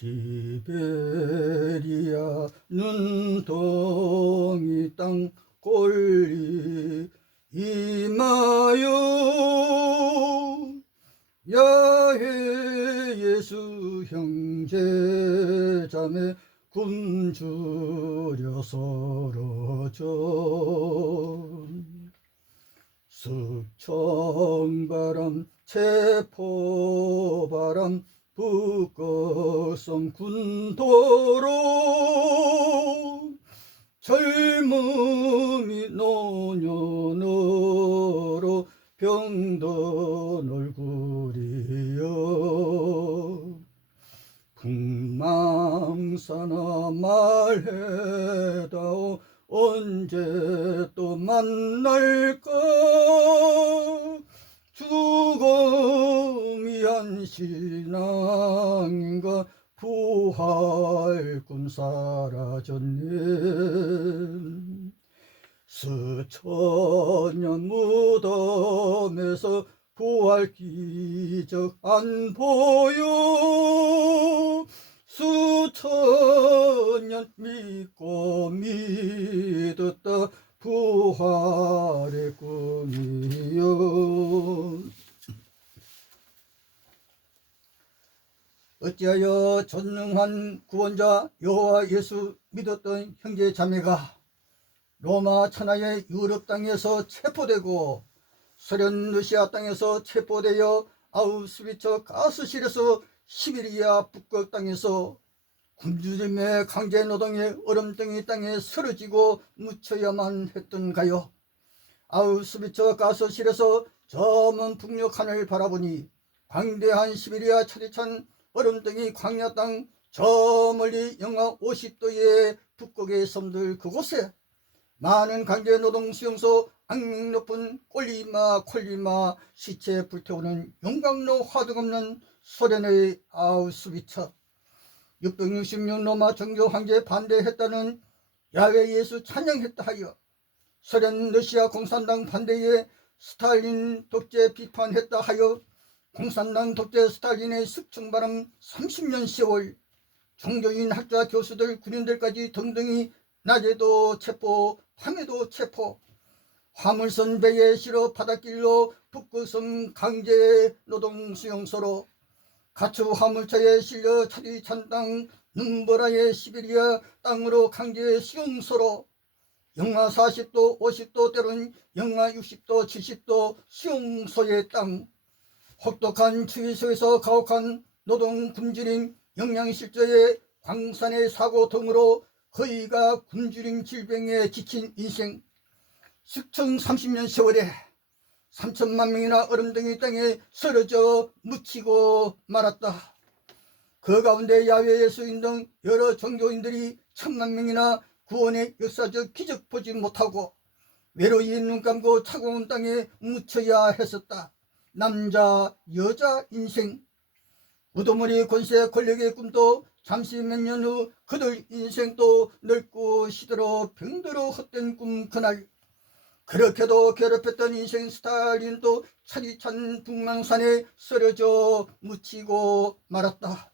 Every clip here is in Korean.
시베리아 눈덩이 땅골리 임하여 야훼 예수 형제 자매 굶주려 서러져 숙청바람 체포바람 북거성 군도로 젊음이 노년으로 병든 얼굴이여 풍망사나 말해다오 언제 또 만날까 죽음이 한신앙인가 부활 꿈 사라졌네 수천년 무덤에서 부활 기적 안 보여 수천년 믿고 믿었다 부활의 꿈이여 어찌하여 전능한 구원자 여호와 예수 믿었던 형제 자매가 로마 천하의 유럽 땅에서 체포되고 소련 러시아 땅에서 체포되어 아우슈비츠 가스실에서 시베리아 북극 땅에서 굶주림의 강제노동의 얼음덩이 땅에 쓰러지고 묻혀야만 했던가요? 아우슈비츠 가스실에서 저 먼 북녘 하늘 바라보니 광대한 시베리아 차디찬 얼음덩이 광야 땅 저 멀리 영하 50도의 북극의 섬들 그곳에 많은 강제노동 수용소 악명 높은 콜리마 시체 불태우는 용광로 화등 없는 소련의 아우슈비츠 666 로마 정교 황제 반대했다는 야훼 예수 찬양했다 하여 소련 러시아 공산당 반대에 스탈린 독재 비판했다 하여 공산당 독재 스탈린의 숙청바람 30년 세월 종교인 학자 교수들 군인들까지 등등이 낮에도 체포 밤에도 체포 화물선 배에 실어 바닷길로 북극섬 강제노동 수용소로 가축 화물차에 실려 차디찬 땅 눈보라의 시베리아 땅으로 강제 수용소로 영하 40도 50도 때로는 영하 60도 70도 수용소의 땅 혹독한 추위소에서 가혹한 노동 굶주림 영양실조의 광산의 사고 등으로 거의가 굶주림 질병에 지친 인생 숙청 30년 세월에 3천만 명이나 얼음덩이 땅에 쓰러져 묻히고 말았다. 그 가운데 야훼 예수인 등 여러 종교인들이 1000만 명이나 구원의 역사적 기적 보지 못하고 외로이 눈 감고 차가운 땅에 묻혀야 했었다. 남자 여자 인생 우두머리 권세 권력의 꿈도 잠시 몇 년 후 그들 인생도 늙고 시들어 병들어 헛된 꿈 그날 그렇게도 괴롭혔던 인생 스탈린도 차디찬 북망산에 쓰러져 묻히고 말았다.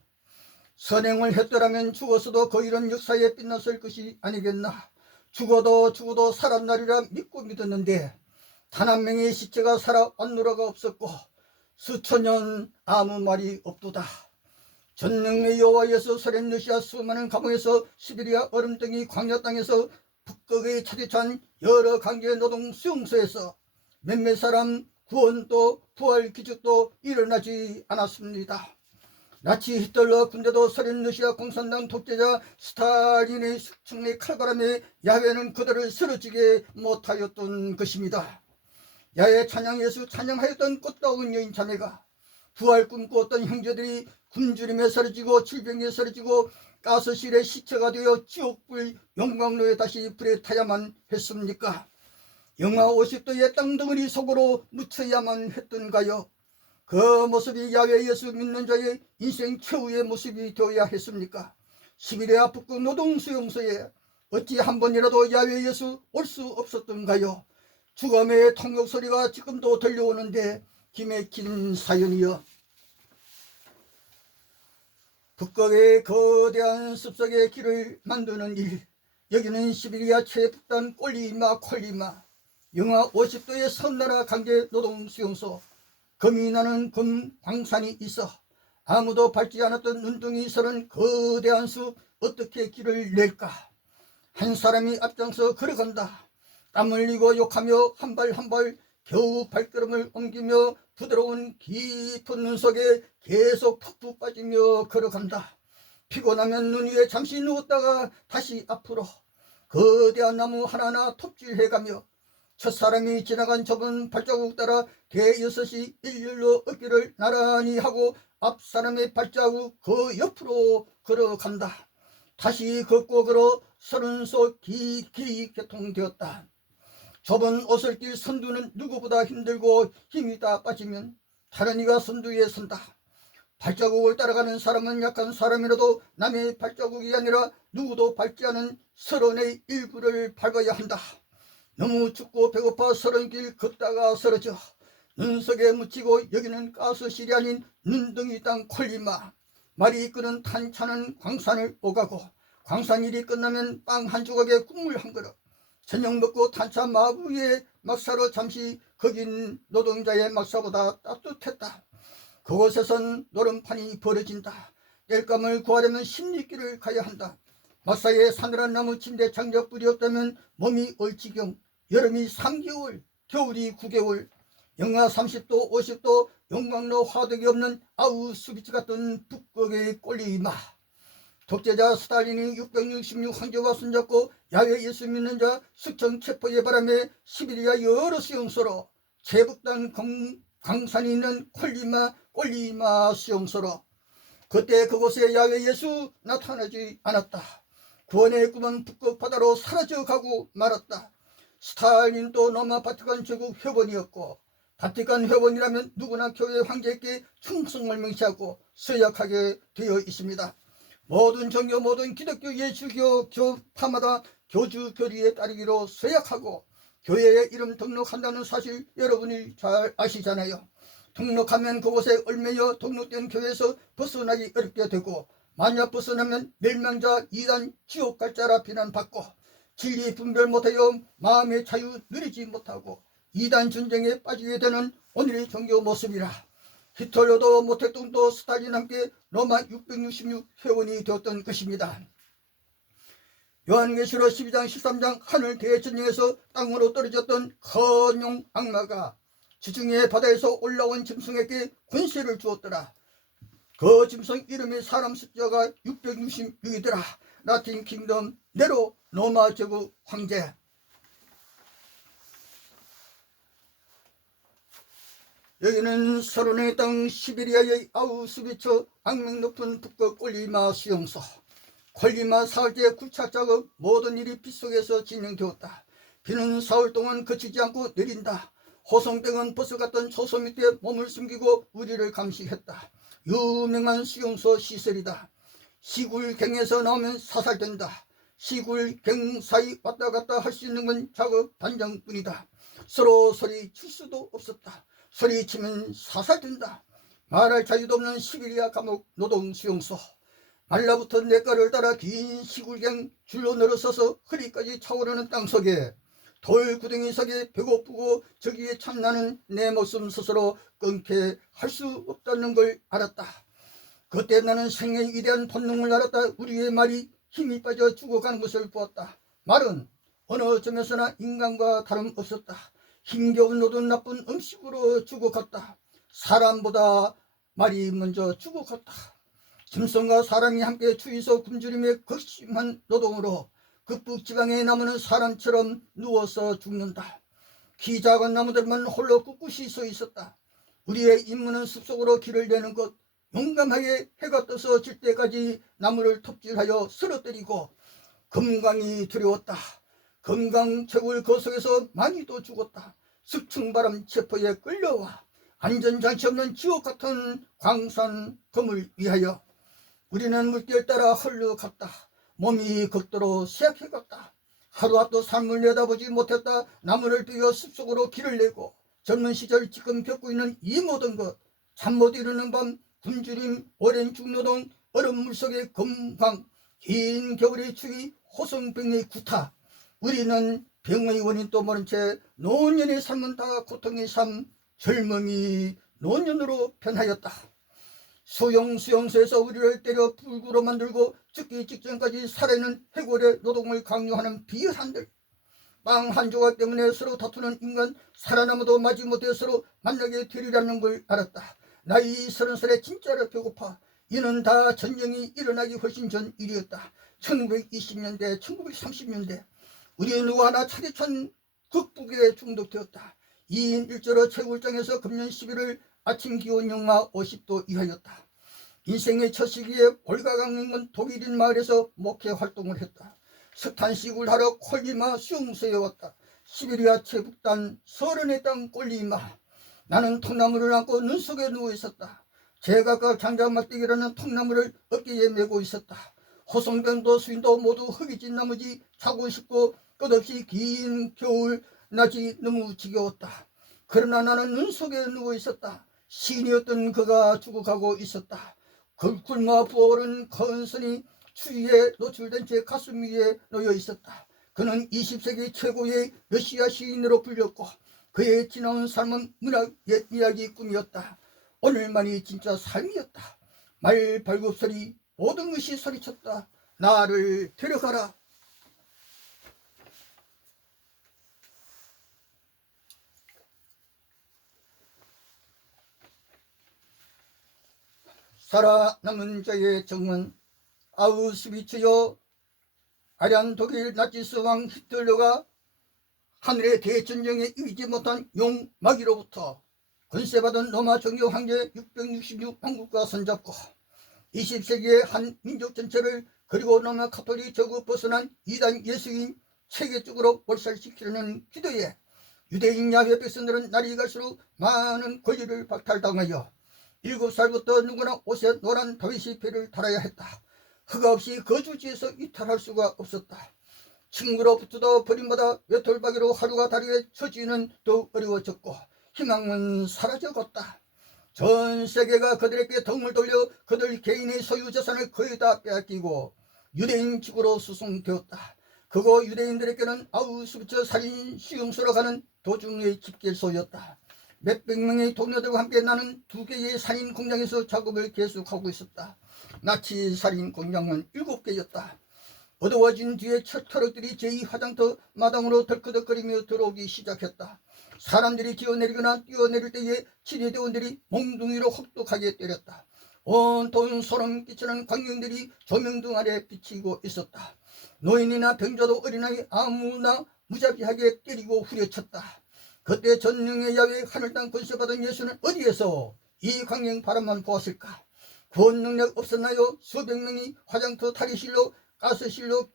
선행을 했더라면 죽었어도 그 이런 역사에 빛났을 것이 아니겠나. 죽어도 살았나리라 믿고 믿었는데 단 한 명의 시체가 살아왔노라가 없었고 수천년 아무 말이 없도다. 전능의 여호와에서 소련 러시아 수많은 감옥에서 시베리아 얼음덩이 광야 땅에서 북극의 차디찬 여러 강제노동 수용소에서 몇몇 사람 구원도 부활 기적도 일어나지 않았습니다. 나치 히틀러 군대도 소련 러시아 공산당 독재자 스탈린의 숙청의 칼바람에 야훼는 그들을 쓰러지게 못하였던 것입니다. 야훼 찬양 예수 찬양하였던 꽃다운 여인 자매가 부활 꿈꾸었던 형제들이 굶주림에 쓰러지고 질병에 쓰러지고 가스실의 시체가 되어 지옥불 용광로에 다시 불에 타야만 했습니까? 영하 50도의 땅덩어리 속으로 묻혀야만 했던가요? 그 모습이 야훼 예수 믿는 자의 인생 최후의 모습이 되어야 했습니까? 시베리아 북극 노동수용소에 어찌 한 번이라도 야훼 예수 올 수 없었던가요? 죽음의 통곡 소리가 지금도 들려오는데 기맥힌 사연이여. 북극의 거대한 숲속의 길을 만드는 일, 여기는 시베리아 최북단 콜리마, 영하 50도의 섬나라 강제 노동 수용소, 금이 나는 금광산이 있어 아무도 밟지 않았던 눈둥이 서른 거대한 숲, 어떻게 길을 낼까? 한 사람이 앞장서 걸어간다. 땀 흘리고 욕하며 한 발 한 발 겨우 발걸음을 옮기며 부드러운 깊은 눈 속에 계속 푹푹 빠지며 걸어간다. 피곤하면 눈 위에 잠시 누웠다가 다시 앞으로 거대한 나무 하나하나 톱질해가며 첫사람이 지나간 좁은 발자국 따라 대여섯이 일렬로 어깨를 나란히 하고 앞사람의 발자국 그 옆으로 걸어간다. 다시 걷고 걸어 서른소 길이 개통되었다. 좁은 오솔길 선두는 누구보다 힘들고 힘이 다 빠지면 다른 이가 선두 위에 선다. 발자국을 따라가는 사람은 약한 사람이라도 남의 발자국이 아니라 누구도 밟지 않은 서른의 일부를 밟아야 한다. 너무 춥고 배고파 서른 길 걷다가 쓰러져 눈 속에 묻히고 여기는 가스실이 아닌 눈덩이 땅 콜리마. 말이 이끄는 탄차는 광산을 오가고 광산 일이 끝나면 빵 한 조각에 국물 한 그릇, 저녁 먹고 탄차 마부 위에 막사로 잠시 거긴 노동자의 막사보다 따뜻했다. 그곳에선 노름판이 벌어진다. 땔감을 구하려면 16길을 가야 한다. 막사에 사늘한 나무 침대 장작불이 없다면 몸이 얼지경, 여름이 3개월, 겨울이 9개월, 영하 30도 50도 용광로 화덕이 없는 아우슈비츠 같은 북극의 꼴리마. 독재자 스탈린이 666 황제와 손잡고 야외 예수 믿는 자 숙청 체포의 바람에 시베리아 여러 수용소로 제북단 광산이 있는 콜리마 수용소로 그때 그곳에 야외 예수 나타나지 않았다. 구원의 꿈은 북극 바다로 사라져가고 말았다. 스탈린도 로마 바티칸 제국 회원이었고 바티칸 회원이라면 누구나 교회 황제에게 충성을 명시하고 서약하게 되어 있습니다. 모든 종교 모든 기독교 예수교 교파마다 교주 교리에 따르기로 서약하고 교회에 이름 등록한다는 사실 여러분이 잘 아시잖아요. 등록하면 그곳에 얽매여 등록된 교회에서 벗어나기 어렵게 되고 만약 벗어나면 멸망자 이단 지옥 갈 자라 비난받고 진리 분별 못하여 마음의 자유 누리지 못하고 이단 전쟁에 빠지게 되는 오늘의 종교 모습이라. 히틀러도 모택동도 스탈린 함께 로마 666 회원이 되었던 것입니다. 요한계시록 12장 13장 하늘 대전쟁에서 땅으로 떨어졌던 헌용 악마가 지중해 바다에서 올라온 짐승에게 권세를 주었더라. 그 짐승 이름의 사람 숫자가 666이더라. 라틴 킹덤 네로 로마 제국 황제. 여기는 서론의 땅 시베리아의 아우슈비츠 악명 높은 북극 콜리마 수용소. 콜리마 사흘째 구차 작업 모든 일이 빗속에서 진행되었다. 비는 사흘 동안 그치지 않고 내린다. 호송병은 버스 같던 초소 밑에 몸을 숨기고 우리를 감시했다. 유명한 수용소 시설이다. 시굴갱에서 나오면 사살된다. 시굴갱 사이 왔다 갔다 할 수 있는 건 작업 단장뿐이다. 서로 소리 칠 수도 없었다. 소리치면 사살된다. 말할 자유도 없는 시베리아 감옥 노동수용소. 말라붙은 냇가를 따라 긴 시굴갱 줄로 늘어서서 허리까지 차오르는 땅속에 돌구덩이 속에 배고프고 저기에 참나는 내 목숨 스스로 끊게 할 수 없다는 걸 알았다. 그때 나는 생의 위대한 본능을 알았다. 우리의 말이 힘이 빠져 죽어가는 것을 보았다. 말은 어느 점에서나 인간과 다름없었다. 힘겨운 노동 나쁜 음식으로 죽어갔다. 사람보다 말이 먼저 죽어갔다. 짐승과 사람이 함께 추위서 굶주림의 극심한 노동으로 극북 지방에 나무는 사람처럼 누워서 죽는다. 키 작은 나무들만 홀로 꿋꿋이 서 있었다. 우리의 임무는 숲속으로 길을 내는 것, 용감하게 해가 떠서 질 때까지 나무를 톱질하여 쓰러뜨리고. 금강이 두려웠다. 금강 채굴 그 속에서 많이도 죽었다. 숙충바람 체포에 끌려와 안전장치 없는 지옥 같은 광산 금을 위하여 우리는 물길 따라 흘러갔다. 몸이 극도로 쇠약해갔다. 하루하루 삶을 내다보지 못했다. 나무를 뛰어 숲속으로 길을 내고 젊은 시절 지금 겪고 있는 이 모든 것, 잠 못 이루는 밤, 굶주림, 오랜 중노동, 얼음 물속의 검광, 긴 겨울의 추위, 호성병의 구타. 우리는 병의 원인도 모른 채 노년의 삶은 다 고통의 삶, 젊음이 노년으로 변하였다. 수용소에서 우리를 때려 불구로 만들고 죽기 직전까지 살아있는 해골의 노동을 강요하는 비열한들, 빵 한 조각 때문에 서로 다투는 인간, 살아남아도 마지못해 서로 만나게 되리라는 걸 알았다. 나이 30살에 진짜로 배고파. 이는 다 전쟁이 일어나기 훨씬 전 일이었다. 1920년대 1930년대 우리 누구 하나 차디찬 극북에 중독되었다. 2인 1조로 채굴장에서 금년 11월 아침 기온 영하 50도 이하였다. 인생의 첫 시기에 올가강릉은 독일인 마을에서 목회 활동을 했다. 석탄시구를 하러 콜리마 수용소에 왔다. 시베리아 최북단 서른의 땅 꼴리마. 나는 통나무를 안고 눈 속에 누워 있었다. 제각각 장작막대기라는 통나무를 어깨에 메고 있었다. 호성병도 수인도 모두 흙이 진 나머지 자고 싶고 끝없이 긴 겨울 낮이 너무 지겨웠다. 그러나 나는 눈 속에 누워 있었다. 시인이었던 그가 죽어가고 있었다. 굶어 부어오른 건선이 추위에 노출된 채 가슴 위에 놓여 있었다. 그는 20세기 최고의 러시아 시인으로 불렸고 그의 지나온 삶은 문학 옛 이야기 꿈이었다. 오늘만이 진짜 삶이었다. 말 발굽소리 모든 것이 소리쳤다. 나를 데려가라. 살아남은 자의 정은 아우슈비츠요, 아련 독일 나치스 왕 히틀러가 하늘의 대전쟁에 이기지 못한 용마귀로부터 권세받은 로마 정교 황제 666 왕국과 손잡고 20세기의 한 민족 전체를 그리고 로마 카톨릭 저구 벗어난 이단 예수인 체계적으로 몰살시키려는 기도에 유대인 야훼 백성들은 날이 갈수록 많은 권리를 박탈당하여 7살부터 누구나 옷에 노란 다윗이 배를 달아야 했다. 허가 없이 거주지에서 이탈할 수가 없었다. 친구로부터도 버림받아 외톨박이로 하루가 다르게 처지는 더욱 어려워졌고 희망은 사라져갔다. 전 세계가 그들에게 덩을 돌려 그들 개인의 소유 재산을 거의 다 빼앗기고 유대인 집으로 수송되었다. 그거 유대인들에게는 아우슈비츠 살인 시험소로 가는 도중의 집결소였다. 몇백 명의 동료들과 함께 나는 2개의 살인 공장에서 작업을 계속하고 있었다. 나치 살인 공장은 7개였다. 어두워진 뒤에 철터럭들이 제2화장터 마당으로 덜커덕거리며 들어오기 시작했다. 사람들이 기어내리거나 뛰어내릴 때에 친위대원들이 몽둥이로 혹독하게 때렸다. 온통 소름 끼치는 광경들이 조명등 아래 비치고 있었다. 노인이나 병자도 어린아이 아무나 무자비하게 때리고 후려쳤다. 그때 전능의 야외 하늘 땅 권세받은 예수는 어디에서 이 광경 바람만 보았을까? 구원 능력 없었나요? 수백 명이 화장터 탈의실로 가스실로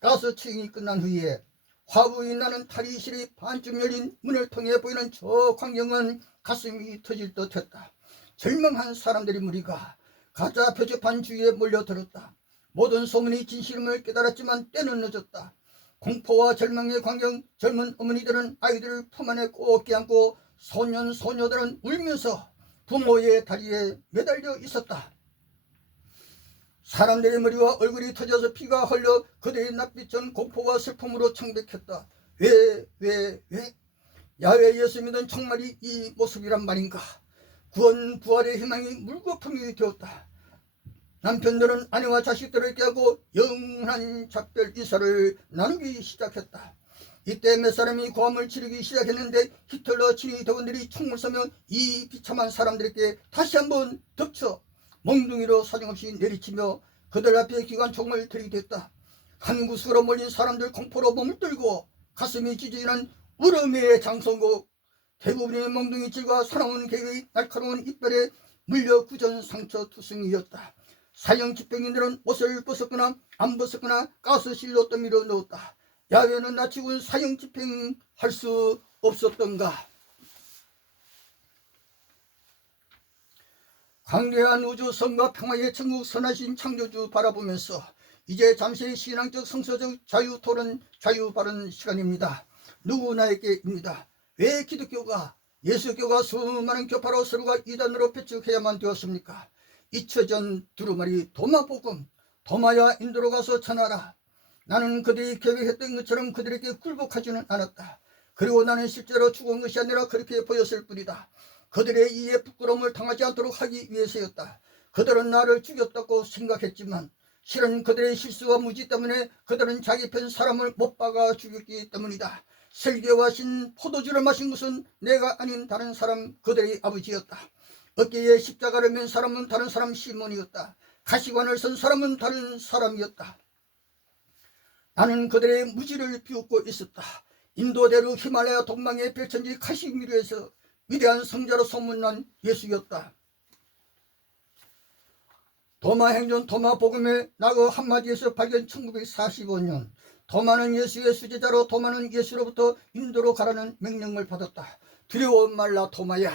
가스층이 끝난 후에 화부에 나는 탈의실이 반쯤 열린 문을 통해 보이는 저 광경은 가슴이 터질 듯했다. 절망한 사람들의 무리가 가짜 표지판 주위에 몰려들었다. 모든 소문이 진실임을 깨달았지만 때는 늦었다. 공포와 절망의 광경, 젊은 어머니들은 아이들을 품 안에 꼭 껴안고 소년 소녀들은 울면서 부모의 다리에 매달려 있었다. 사람들의 머리와 얼굴이 터져서 피가 흘려 그들의 낯빛은 공포와 슬픔으로 창백했다. 왜? 야외 예수 믿은 정말이 이 모습이란 말인가? 구원 부활의 희망이 물거품이 되었다. 남편들은 아내와 자식들을 깨고 영원한 작별 인사를 나누기 시작했다. 이때 몇 사람이 고함을 지르기 시작했는데 히틀러 친위대원들이 총을 쏘며 이 비참한 사람들에게 다시 한번 덮쳐 몽둥이로 사정없이 내리치며 그들 앞에 기관총을 들이댔다. 한 구석으로 몰린 사람들 공포로 몸을 떨고 가슴이 찢어지는 울음의 장성곡. 대부분의 몽둥이질과 사나운 개의 날카로운 이빨에 물려 구전 상처 투성이었다. 사형 집행인들은 옷을 벗었거나 안 벗었거나 가스실로 떠밀어 넣었다. 야외는 나치군 사형 집행할 수 없었던가. 광대한 우주성과 평화의 천국 선하신 창조주 바라보면서 이제 잠시 신앙적 성서적 자유토론 자유발언 시간입니다. 누구나에게입니다. 왜 기독교가 예수교가 수많은 교파로 서로가 이단으로 배척해야만 되었습니까? 잊혀진 두루마리 도마 복음. 도마야 인도로 가서 전하라. 나는 그들이 계획했던 것처럼 그들에게 굴복하지는 않았다. 그리고 나는 실제로 죽은 것이 아니라 그렇게 보였을 뿐이다. 그들의 이에 부끄러움을 당하지 않도록 하기 위해서였다. 그들은 나를 죽였다고 생각했지만 실은 그들의 실수와 무지 때문에 그들은 자기 편 사람을 못 박아 죽였기 때문이다. 설교와 신 포도주를 마신 것은 내가 아닌 다른 사람, 그들의 아버지였다. 어깨에 십자가를 맨 사람은 다른 사람 시몬이었다. 가시관을 쓴 사람은 다른 사람이었다. 나는 그들의 무지를 비웃고 있었다. 인도대로 히말라야 동방의 별천지 카시미르에서 위대한 성자로 소문난 예수였다. 도마행전 도마복음의 낙어 한마디에서 발견 1945년. 도마는 예수의 수제자로 도마는 예수로부터 인도로 가라는 명령을 받았다. 두려워 말라 도마야.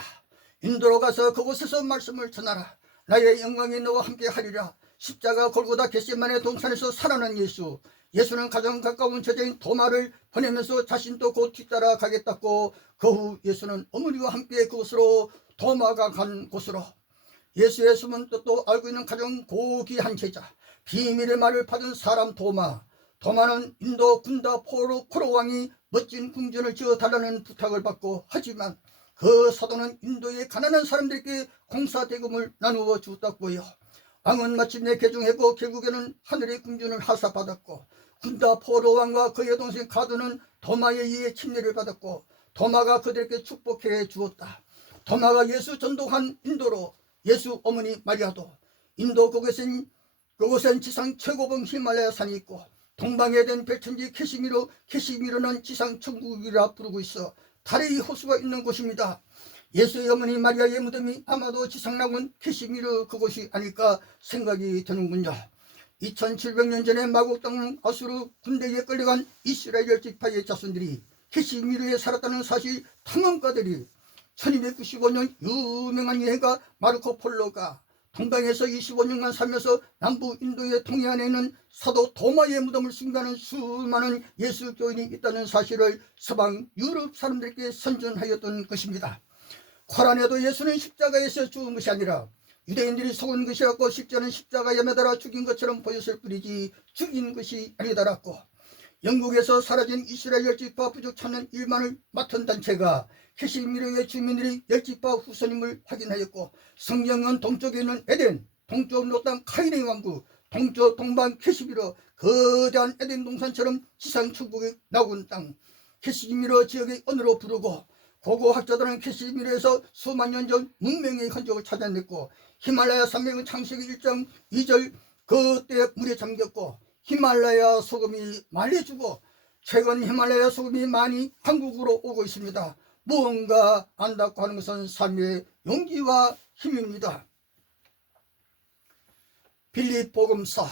인도로 가서 그곳에서 말씀을 전하라. 나의 영광이 너와 함께 하리라. 십자가 골고다 겟세마네 동산에서 살아난 예수. 예수는 가장 가까운 제자인 도마를 보내면서 자신도 곧 뒤따라 가겠다고 그 후 예수는 어머니와 함께 그곳으로 도마가 간 곳으로 예수의 숨은 뜻도 알고 있는 가장 고귀한 제자, 비밀의 말을 받은 사람 도마. 도마는 인도 군다 코로 왕이 멋진 궁전을 지어달라는 부탁을 받고, 하지만 그 사도는 인도의 가난한 사람들에게 공사대금을 나누어 주었다고요. 왕은 마침내 개종했고 결국에는 하늘의 궁전을 하사받았고, 군다 포로 왕과 그의 동생 가드는 도마에 의해 침례를 받았고 도마가 그들에게 축복해 주었다. 도마가 예수 전도한 인도로 예수 어머니 마리아도, 인도 그곳엔 지상 최고봉 히말라야 산이 있고 동방에 된 별천지 캐시미르는 지상 천국이라 부르고 있어 달의 호수가 있는 곳입니다. 예수의 어머니 마리아의 무덤이 아마도 지상낙원 캐시미르 그곳이 아닐까 생각이 드는군요. 2700년 전에 마국 땅 아수르 군대에 끌려간 이스라엘 지파의 자손들이 캐시미르에 살았다는 사실 탐험가들이 1295년 유명한 여행가 마르코 폴로가 동방에서 25년간 살면서 남부 인도의 동해안에 있는 사도 도마의 무덤을 숨기는 수많은 예수 교인이 있다는 사실을 서방 유럽 사람들에게 선전하였던 것입니다. 코란에도 예수는 십자가에서 죽은 것이 아니라 유대인들이 속은 것이었고 실제는 십자가에 매달아 죽인 것처럼 보였을 뿐이지 죽인 것이 아니다라고. 영국에서 사라진 이스라엘 지파 부족 찾는 일만을 맡은 단체가 캐시미르의 주민들이 열지파 후손임을 확인하였고, 성경은 동쪽에 있는 에덴, 동쪽 노땅 카인의 왕국, 동쪽 동방 캐시미르 거대한 에덴 동산처럼 지상 천국의 나온 땅 캐시미르 지역의 언어로 부르고, 고고학자들은 캐시미르에서 수만 년 전 문명의 흔적을 찾아냈고, 히말라야 산맥은 창세기 1장 2절 그때 물에 잠겼고 히말라야 소금이 말려주고, 최근 히말라야 소금이 많이 한국으로 오고 있습니다. 무언가 안다고 하는 것은 삶의 용기와 힘입니다. 빌립 복음사.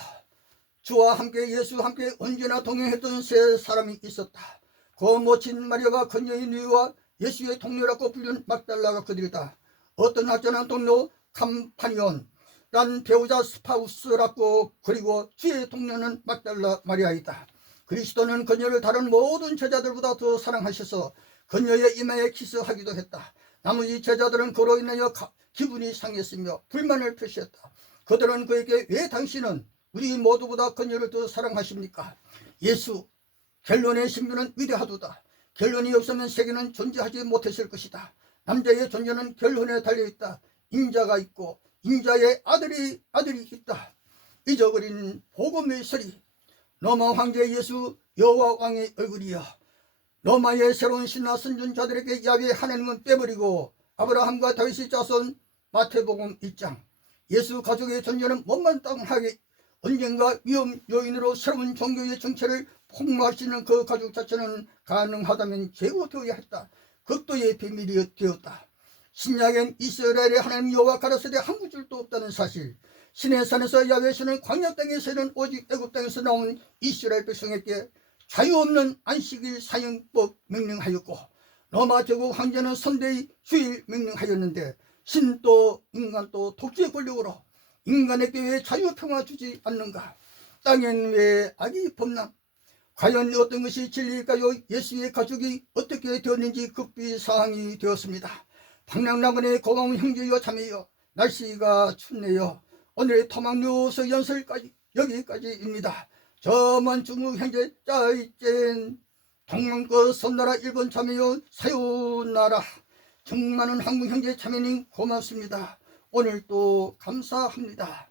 주와 함께 예수와 함께 언제나 동행했던 세 사람이 있었다. 그 모친 마리아가 그녀의 누이와 예수의 동료라고 불리는 막달라가 그들이다. 어떤 학자는 동료 캄파니온, 난 배우자 스파우스라고, 그리고 주의 동료는 막달라 마리아이다. 그리스도는 그녀를 다른 모든 제자들보다 더 사랑하셔서 그녀의 이마에 키스하기도 했다. 나머지 제자들은 그로 인하여 기분이 상했으며 불만을 표시했다. 그들은 그에게 왜 당신은 우리 모두보다 그녀를 더 사랑하십니까? 예수, 결론의 신비는 위대하도다. 결론이 없으면 세계는 존재하지 못했을 것이다. 남자의 존재는 결론에 달려있다. 인자가 있고 인자의 아들이 있다. 잊어버린 복음의 소리. 로마 황제 예수 여호와 왕의 얼굴이여. 로마의 새로운 신라 선전자들에게 야훼 하나님은 빼버리고 아브라함과 다윗의 자손. 마태복음 1장. 예수 가족의 존재는 못마땅하게 언젠가 위험 요인으로 새로운 종교의 정체를 폭로할 수 있는 그 가족 자체는 가능하다면 제거되어야 했다. 극도의 비밀이 되었다. 신약엔 이스라엘의 하나님 여호와 가라사대 한 구절도 없다는 사실. 신의 산에서 야훼신은 광야 땅에서는 오직 애굽 땅에서 나온 이스라엘 백성에게 자유 없는 안식일 사용법 명령하였고, 로마 제국 황제는 선대의 주일 명령하였는데 신도 인간도 독재 권력으로 인간에게 왜 자유평화 주지 않는가? 땅엔 왜 악이 범람? 과연 어떤 것이 진리일까요? 예수의 가족이 어떻게 되었는지 급비사항이 되었습니다. 방랑나그네 고마운 형제여 자매여, 날씨가 춥네요. 오늘의 토막뉴스 연설까지 여기까지입니다. 저만 중국 형제 짜이젠 동맹과 선나라 일본 자매여 사요나라. 정많은 한국 형제 자매님 고맙습니다. 오늘도 감사합니다.